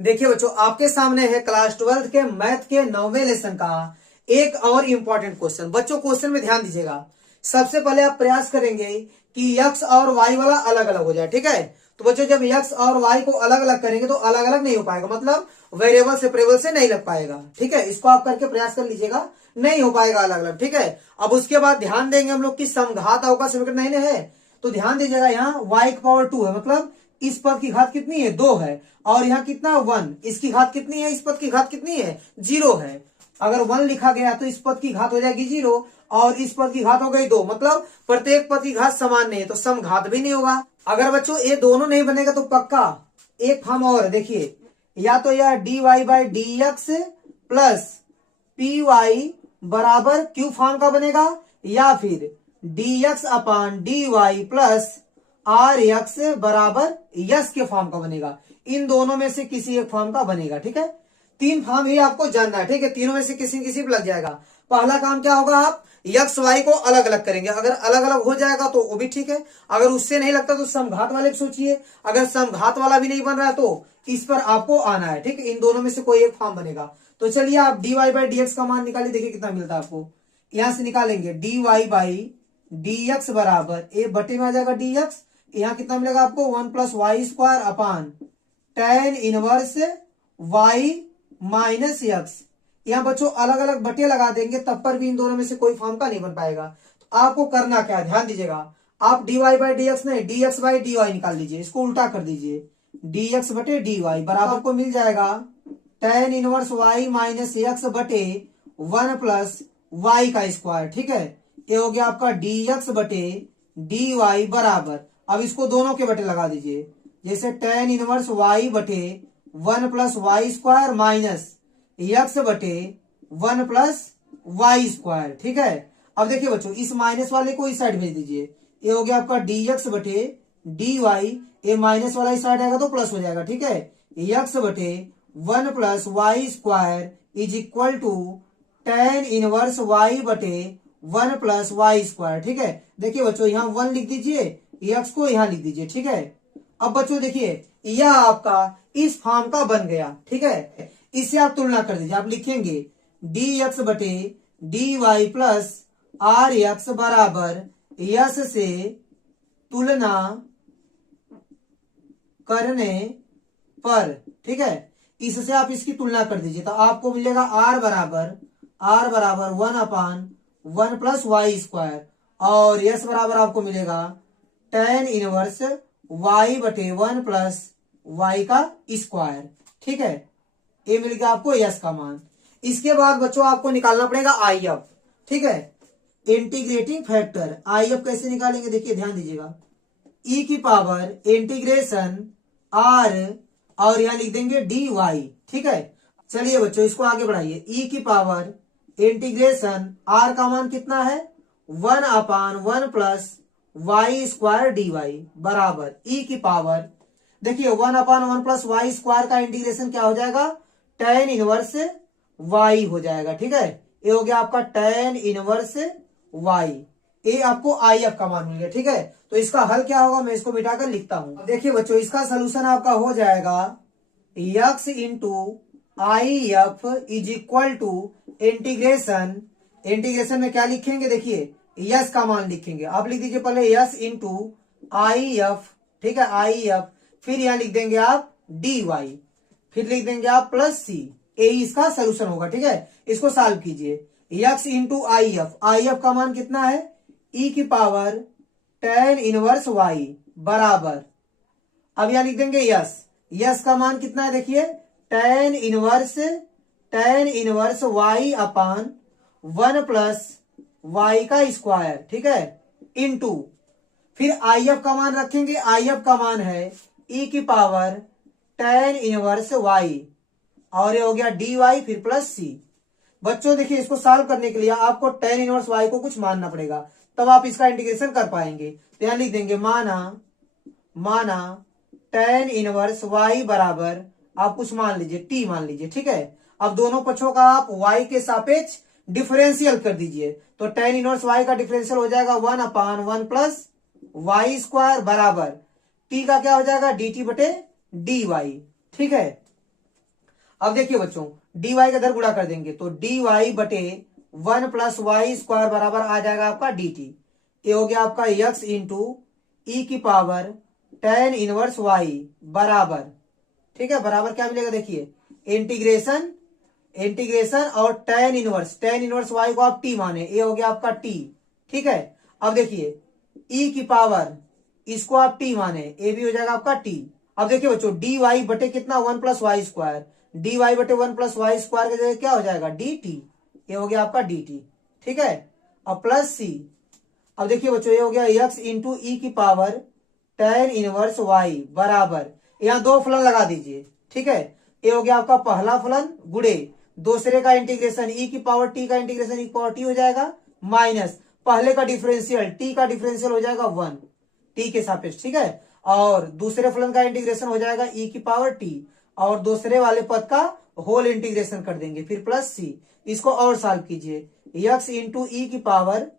देखिए बच्चों, आपके सामने है क्लास 12th के मैथ के 9वें लेसन का एक और इम्पोर्टेंट क्वेश्चन। बच्चों क्वेश्चन में ध्यान दीजिएगा। सबसे पहले आप प्रयास करेंगे कि x और y वाला अलग अलग हो जाए, ठीक है। तो बच्चों जब x और y को अलग अलग करेंगे तो अलग अलग नहीं हो पाएगा, मतलब वेरिएबल सेपरेबल से नहीं लग पाएगा, ठीक है। इसको आप करके प्रयास कर लीजिएगा, नहीं हो पाएगा अलग अलग, ठीक है। अब उसके बाद ध्यान देंगे हम लोग की समघात अवकल समीकरण नहीं है, तो ध्यान दीजिएगा यहाँ y की पावर 2 है, मतलब इस पद की घात कितनी है, 2 है। और यहाँ कितना 1, इसकी घात कितनी है, इस पद की घात कितनी है, 0 है। अगर 1 लिखा गया तो इस पद की घात हो जाएगी 0 और इस पद की घात हो गई 2, मतलब प्रत्येक पद की घात समान नहीं है तो समघात भी नहीं होगा। अगर बच्चों ये दोनों नहीं बनेगा तो पक्का एक फॉर्म और है, देखिए, या तो यह D Y by D x plus P Y बराबर क्यू फॉर्म का बनेगा, या फिर D X upon D Y plus R X बराबर यस के फॉर्म का बनेगा। इन दोनों में से किसी एक फॉर्म का बनेगा, ठीक है। 3 फॉर्म ही आपको जानना है, ठीक है। तीनों में से किसी न किसी पे लग जाएगा। पहला काम क्या होगा, आप यक्स वाई को अलग अलग करेंगे। अगर अलग अलग हो जाएगा तो वो भी ठीक है, अगर उससे नहीं लगता तो समघात वाले सोचिए। अगर समघात वाला भी नहीं बन रहा है तो इस पर आपको आना है, ठीक है। इन दोनों में से कोई एक फॉर्म बनेगा। तो चलिए आप D Y by D X का मान निकालिए, देखिए कितना मिलता है आपको। यहां से निकालेंगे D Y by D X बराबर ए बटे में आ जाएगा डी एक्स, यहाँ कितना मिलेगा आपको 1 plus Y square upon tan inverse Y minus X. यहाँ बच्चों अलग अलग बटे लगा देंगे तब पर भी इन दोनों में से कोई फॉर्म का नहीं बन पाएगा। तो आपको करना क्या है, ध्यान दीजिएगा। आप D Y by D x नहीं, d x by d y निकाल लीजिए, इसको उल्टा कर दीजिए। डी एक्स बटे डी वाई बराबर आपको मिल जाएगा tan inverse Y minus x बटे 1 प्लस वाई का स्क्वायर, ठीक है। ये हो गया आपका डी एक्स बटे डी वाई बराबर, अब इसको दोनों के बटे लगा दीजिए, जैसे टेन इनवर्स वाई बटे 1 plus Y square minus x बटे 1 प्लस वाई स्क्वायर, ठीक है। अब देखिए बच्चों इस माइनस वाले को इस साइड भेज दीजिए, ये हो गया आपका डी एक्स बटे डी वाई, ये माइनस वाला इस साइड आएगा तो प्लस हो जाएगा, ठीक है। एक्स बटे 1 plus Y square is equal to tan inverse Y बटे 1 प्लस वाई स्क्वायर, ठीक है। देखिए बच्चों यहाँ 1 लिख दीजिए, एक्स को यहाँ लिख दीजिए, ठीक है। अब बच्चों देखिए यह आपका इस फॉर्म का बन गया, ठीक है। इससे आप तुलना कर दीजिए, आप लिखेंगे डी एक्स बटे D Y plus R X बराबर यस से तुलना करने पर, ठीक है। इससे आप इसकी तुलना कर दीजिए तो आपको मिलेगा आर बराबर 1 अपान 1 प्लस वाई स्क्वायर, और यस बराबर आपको मिलेगा टेन इनवर्स वाई बटे 1 प्लस वाई का स्क्वायर, ठीक है। ये मिल गया आपको यस का मान। इसके बाद बच्चों आपको निकालना पड़ेगा आई एफ, ठीक है, इंटीग्रेटिंग फैक्टर। आई एफ कैसे निकालेंगे, देखिए ध्यान दीजिएगा। ई की पावर इंटीग्रेशन आर और यहां लिख देंगे डी वाई, ठीक है। चलिए बच्चों इसको आगे बढ़ाइए। ई की पावर इंटीग्रेशन आर का मान कितना है, 1 upon 1 plus Y square D Y बराबर ई की पावर, देखिए 1 अपान 1 प्लस वाई स्क्वायर का इंटीग्रेशन क्या हो जाएगा, टेन इनवर्स वाई हो जाएगा, ठीक है। ये हो गया आपका टेन इनवर्स वाई, ये आपको आई एफ का मान मिल गया, ठीक है। तो इसका हल क्या होगा, मैं इसको मिटाकर लिखता हूं। देखिए बच्चों इसका सोल्यूशन आपका हो जाएगा X into I F is equal to integration, integration में क्या लिखेंगे, देखिए यस का मान लिखेंगे। आप लिख दीजिए पहले यस इंटू आई एफ, ठीक है, आई एफ, फिर यहां लिख देंगे आप डी वाई, फिर लिख देंगे आप प्लस सी, ए इसका सोल्यूशन होगा, ठीक है। इसको सॉल्व कीजिए। एक्स इंटू आई एफ का मान कितना है, ई की पावर टेन इनवर्स वाई बराबर, अब यहां लिख देंगे यस, यस का मान कितना है, देखिए टेन इनवर्स वाई अपान 1 प्लस वाई का स्क्वायर, ठीक है, इंटू फिर आई एफ का मान रखेंगे। आई एफ का मान है ई की पावर टेन इनवर्स वाई, और ये हो गया डी वाई फिर प्लस सी। बच्चों देखिए इसको सॉल्व करने के लिए आपको टेन इनवर्स वाई को कुछ मानना पड़ेगा, तब आप इसका इंटीग्रेशन कर पाएंगे। तो यहां लिख देंगे माना टेन इनवर्स वाई बराबर आप कुछ मान लीजिए, टी मान लीजिए, ठीक है। अब दोनों पक्षों का आप वाई के सापेक्ष डिफरेंशियल कर दीजिए, तो टेन इनवर्स वाई का डिफरेंशियल हो जाएगा 1 अपान 1 प्लस वाई स्क्वायर बराबर टी का क्या हो जाएगा, डी टी बटे डी वाई, ठीक है। अब देखिए बच्चों, डी वाई का इधर गुणा कर देंगे तो डी वाई बटे 1+y² बराबर आ जाएगा आपका डी टी। ये हो गया आपका x इंटू ई की पावर tan इनवर्स y बराबर, ठीक है, बराबर क्या मिलेगा देखिए, इंटीग्रेशन और tan इनवर्स y को आप t माने, ये हो गया आपका t, ठीक है। अब देखिए e की पावर, इसको आप t माने, ये भी हो जाएगा आपका t। अब देखिए बच्चों, डी वाई बटे कितना 1+y², डी वाई बटे 1+y² की जगह क्या हो जाएगा डी टी, ये हो गया आपका डी टी, ठीक है। अब प्लस सी, अब देखिए बच्चों ये हो गया x इंटू ई की पावर tan इनवर्स y बराबर, यहाँ दो फलन लगा दीजिए, ठीक है। ये हो गया आपका पहला फलन गुणे दूसरे का इंटीग्रेशन ई की पावर t का इंटीग्रेशन ई की पावर t हो जाएगा, माइनस पहले का डिफरेंशियल t का डिफरेंशियल हो जाएगा 1 t के सापेक्ष, ठीक है। और दूसरे फलन का इंटीग्रेशन हो जाएगा e की पावर t, और दूसरे वाले पद का होल इंटीग्रेशन कर देंगे, फिर प्लस सी, इसको और सॉल्व कीजिए, x इंटू ई की पावर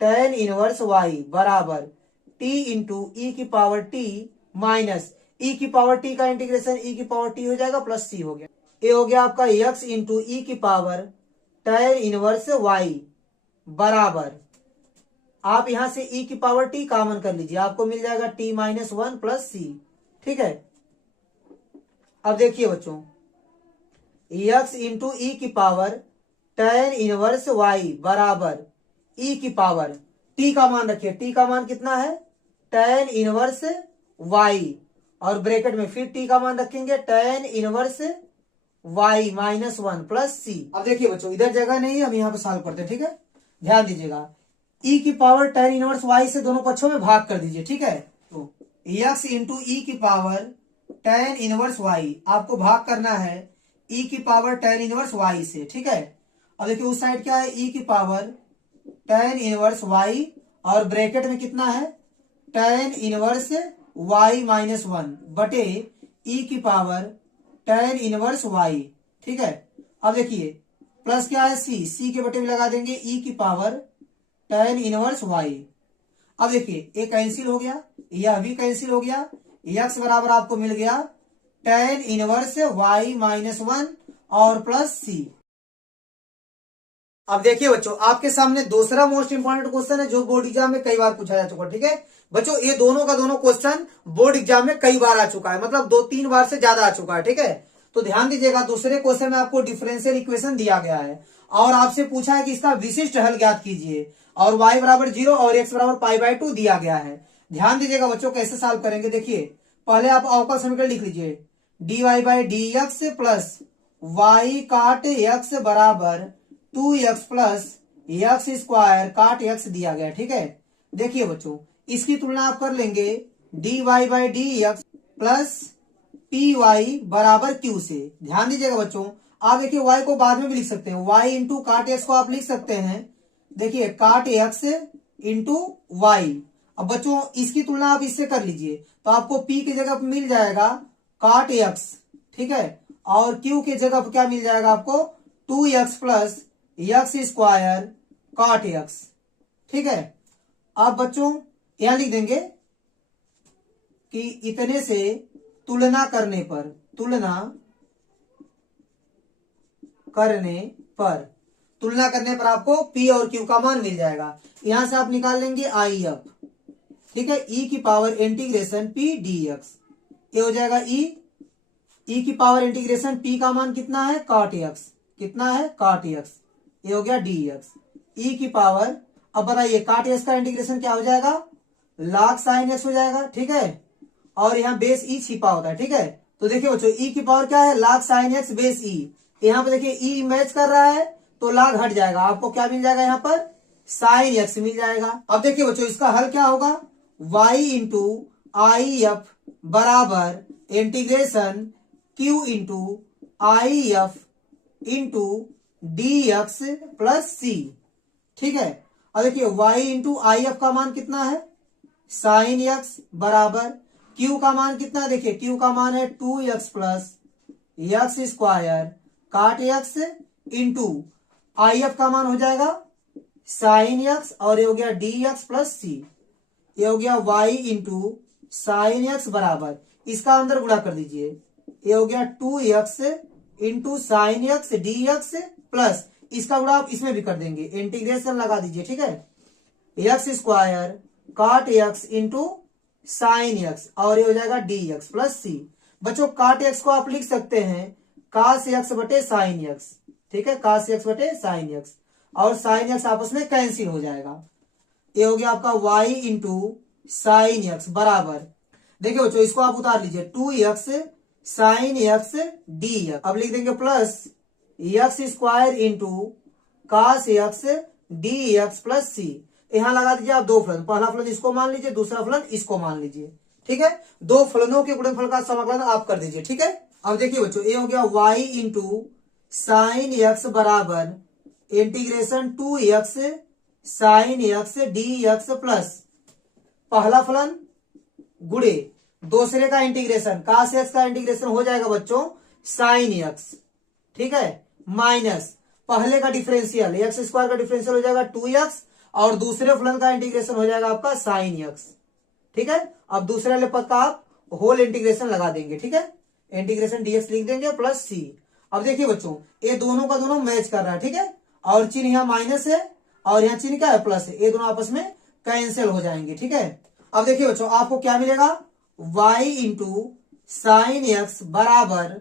tan इनवर्स y बराबर t इंटू ई की पावर t माइनस ई की पावर t का इंटीग्रेशन ई की पावर t हो जाएगा, प्लस सी हो गया। ये हो गया आपका x इंटू ई की पावर tan इनवर्स y बराबर, आप यहां से e की पावर t कॉमन कर लीजिए, आपको मिल जाएगा t माइनस 1 प्लस सी, ठीक है। अब देखिए बच्चों, x इंटू ई की पावर tan इनवर्स y बराबर e की पावर t का मान रखिए, t का मान कितना है tan इनवर्स y, और ब्रैकेट में फिर t का मान रखेंगे tan inverse y minus 1 plus c. अब देखिए बच्चों, इधर जगह नहीं है, हम यहाँ पे सॉल्व करते हैं, ठीक है, ध्यान दीजिएगा। e की पावर tan इनवर्स y से दोनों पक्षों में भाग कर दीजिए, ठीक है। तो x इंटू ई की पावर tan इनवर्स y, आपको भाग करना है e की पावर tan इनवर्स y से, ठीक है। अब देखिए उस साइड क्या है, e की पावर tan इनवर्स y, और ब्रैकेट में कितना है tan इनवर्स y माइनस 1 बटे e की पावर tan इनवर्स y, ठीक है। अब देखिए प्लस क्या है c के बटे में लगा देंगे e की पावर tan इनवर्स y। अब देखिए ये कैंसिल हो गया, यह भी कैंसिल हो गया, x बराबर आपको मिल गया tan इनवर्स y माइनस 1 और प्लस c। अब देखिए बच्चों, आपके सामने दूसरा मोस्ट इंपॉर्टेंट क्वेश्चन है जो बोर्ड एग्जाम में कई बार पूछा जा चुका है, ठीक है बच्चों। ये दोनों का दोनों क्वेश्चन बोर्ड एग्जाम में कई बार आ चुका है, मतलब 2-3 बार से ज्यादा आ चुका है, ठीक है। तो ध्यान दीजिएगा, दूसरे क्वेश्चन में आपको डिफरेंशियल इक्वेशन दिया गया है और आपसे पूछा है कि इसका विशिष्ट हल ज्ञात कीजिए, और y बराबर 0 और x बराबर π/2 दिया गया है। ध्यान दीजिएगा बच्चों, कैसे सॉल्व करेंगे, देखिए पहले आप अवकल समीकरण लिख लीजिए, dy/dx प्लस y काट x बराबर 2x प्लस x² काट x दिया गया, ठीक है। देखिए बच्चों, इसकी तुलना आप कर लेंगे dy/dx प्लस py बराबर q से। ध्यान दीजिएगा बच्चों, आप देखिए y को बाद में भी लिख सकते हैं, y इंटू काट x को आप लिख सकते हैं, देखिए काट x इंटू y। अब बच्चों इसकी तुलना आप इससे कर लीजिए, तो आपको p की जगह मिल जाएगा काट x, ठीक है, और q की जगह क्या मिल जाएगा आपको 2x प्लस x² काट x, ठीक है। आप बच्चों यहां लिख देंगे कि इतने से तुलना करने पर आपको p और q का मान मिल जाएगा। यहां से आप निकाल लेंगे आई एफ, ठीक है, e की पावर इंटीग्रेशन p dx, ये हो जाएगा e की पावर इंटीग्रेशन p का मान कितना है काट x, कितना है काट x, ये हो गया dx, e की पावर, अब बताइए काट x का इंटीग्रेशन क्या हो जाएगा log sin x हो जाएगा, ठीक है, और यहाँ बेस e छिपा होता है, ठीक है। तो देखिए बच्चों e की पावर क्या है log sin x base e, यहाँ पे देखिए e मैच कर रहा है तो log हट जाएगा, आपको क्या मिल जाएगा यहाँ पर sin x मिल जाएगा। अब देखिए बच्चों इसका हल क्या होगा, y इंटू आई एफ बराबर integration q into I F into dx plus c, ठीक है। अब देखिए y इंटू आई एफ का मान कितना है sin x बराबर q का मान कितना है, देखिए q का मान है 2x प्लस x² काट x इंटू आई एफ का मान हो जाएगा sin x, और ये हो गया dx प्लस c, ये हो गया y इंटू sin x बराबर, इसका अंदर गुणा कर दीजिए, ये हो गया 2x into sine x d x plus इसका गुणा आप इसमें भी कर देंगे, इंटीग्रेशन लगा दीजिए, ठीक है। एक्स स्क्वायर काट एक्स इंटू साइन एक्स और ये हो जाएगा डी एक्स प्लस सी। बच्चों काट एक्स को आप लिख सकते हैं कास एक्स बटे साइन एक्स, ठीक है, कास एक्स बटे साइन एक्स और साइन एक्स आपस में कैंसिल हो जाएगा। ये हो गया आपका y इंटू साइन एक्स बराबर, देखिए बच्चों इसको आप उतार लीजिए 2x sine x d x, अब लिख देंगे plus x square into cos x d x plus c. यहां लगा दीजिए आप दो फलन, पहला फलन इसको मान लीजिए, दूसरा फलन इसको मान लीजिए, ठीक है। दो फलनों के गुणनफल का समाकलन आप कर दीजिए, ठीक है। अब देखिए बच्चों ये हो गया y इंटू साइन एक्स बराबर integration 2x sine x d x plus पहला फलन गुणे दूसरे का इंटीग्रेशन, कास एक्स का इंटीग्रेशन हो जाएगा बच्चों साइन एक्स, ठीक है, माइनस पहले का डिफरेंशियल एक्स स्क्वायर का डिफरेंशियल हो जाएगा 2x और दूसरे फलन का इंटीग्रेशन हो जाएगा आपका साइन एक्स, ठीक है। अब दूसरे वाले पद का आप होल इंटीग्रेशन लगा देंगे, ठीक है, इंटीग्रेशन dx लिख देंगे प्लस सी। अब देखिए बच्चों ये दोनों का दोनों मैच कर रहा है, ठीक है, और चिन्ह यहाँ माइनस है और यहाँ चिन्ह क्या है प्लस है, ये दोनों आपस में कैंसिल हो जाएंगे, ठीक है। अब देखिए बच्चों आपको क्या मिलेगा y इंटू साइन एक्स बराबर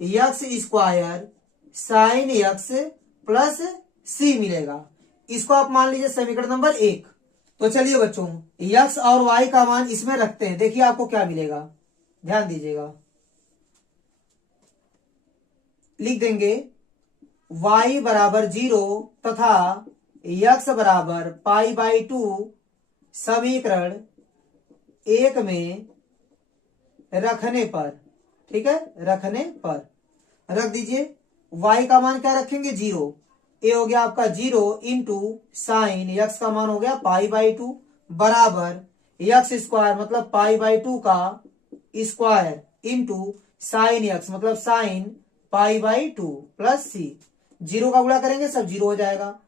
x square sine x plus c मिलेगा। इसको आप मान लीजिए समीकरण नंबर 1। तो चलिए बच्चों x और y का मान इसमें रखते हैं, देखिए आपको क्या मिलेगा, ध्यान दीजिएगा, लिख देंगे y बराबर 0 तथा x बराबर पाई बाई 2 समीकरण 1 में रखने पर, ठीक है, रखने पर रख दीजिए। y का मान क्या रखेंगे 0, ये हो गया आपका 0 इंटू साइन x का मान हो गया पाई बाई 2 बराबर एक्स स्क्वायर मतलब पाई बाई 2 का स्क्वायर इंटू साइन x मतलब साइन पाई बाई 2 प्लस सी। 0 का गुणा करेंगे सब 0 हो जाएगा,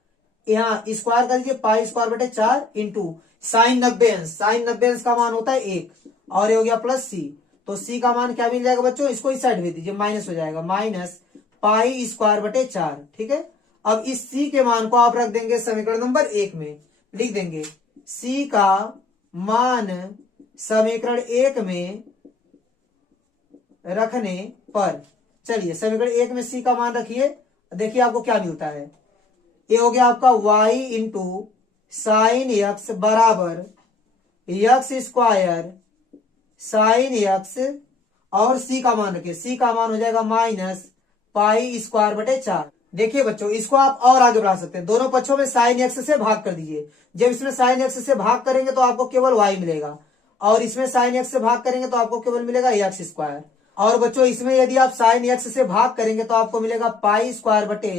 यहाँ स्क्वायर कर दीजिए पाई स्क्वायर बटे 4 इंटू साइन 90 अंश, साइन 90 अंश का मान होता है 1 और ये हो गया प्लस सी। तो सी का मान क्या मिल जाएगा बच्चों, इसको इस साइड भेज दीजिए, माइनस हो जाएगा माइनस पाई स्क्वायर बटे 4, ठीक है। अब इस सी के मान को आप रख देंगे समीकरण नंबर 1 में, लिख देंगे सी का मान समीकरण 1 में रखने पर, चलिए समीकरण 1 में सी का मान रखिए, देखिए आपको क्या मिलता है, ये हो गया आपका y इंटू साइन एक्स बराबर एक्स स्क्वायर साइन एक्स और सी का मान रखिए, सी का मान हो जाएगा माइनस पाई स्क्वायर बटे 4। देखिए बच्चों इसको आप और आगे बढ़ा सकते हैं, दोनों पक्षों में साइन एक्स से भाग कर दीजिए, जब इसमें साइन एक्स से भाग करेंगे तो आपको केवल y मिलेगा और इसमें साइन एक्स से भाग करेंगे तो आपको केवल मिलेगा एक्स स्क्वायर। और बच्चों इसमें यदि आप साइन एक्स से भाग करेंगे तो आपको मिलेगा पाई स्क्वायर बटे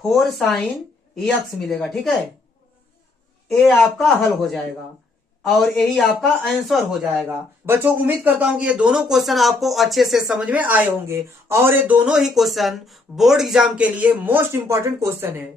4 साइन एक्स मिलेगा, ठीक है। ये आपका हल हो जाएगा और यही आपका आंसर हो जाएगा। बच्चों उम्मीद करता हूं कि ये दोनों क्वेश्चन आपको अच्छे से समझ में आए होंगे और ये दोनों ही क्वेश्चन बोर्ड एग्जाम के लिए मोस्ट इंपॉर्टेंट क्वेश्चन है।